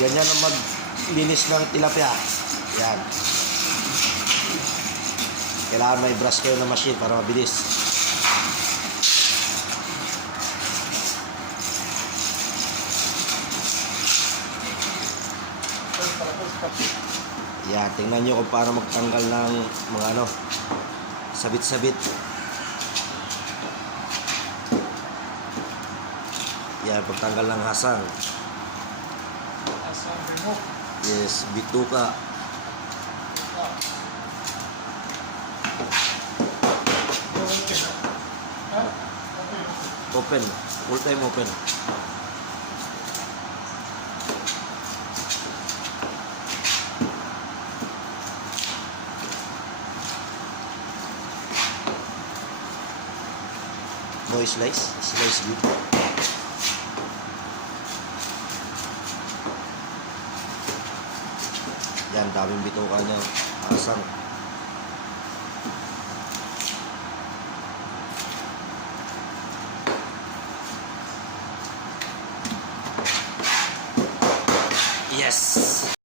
Ganyan ang maglinis ng tilapia. Yan. Kailangan may brush kayo na machine para mabilis. Yan, tingnan nyo kung paano magtanggal ng mga ano, sabit-sabit. Yan, pagtanggal ng hasang. Yes, bituka. Open, full time open. No slice, slice good. Yan, daming bituka niya, asang. Yes!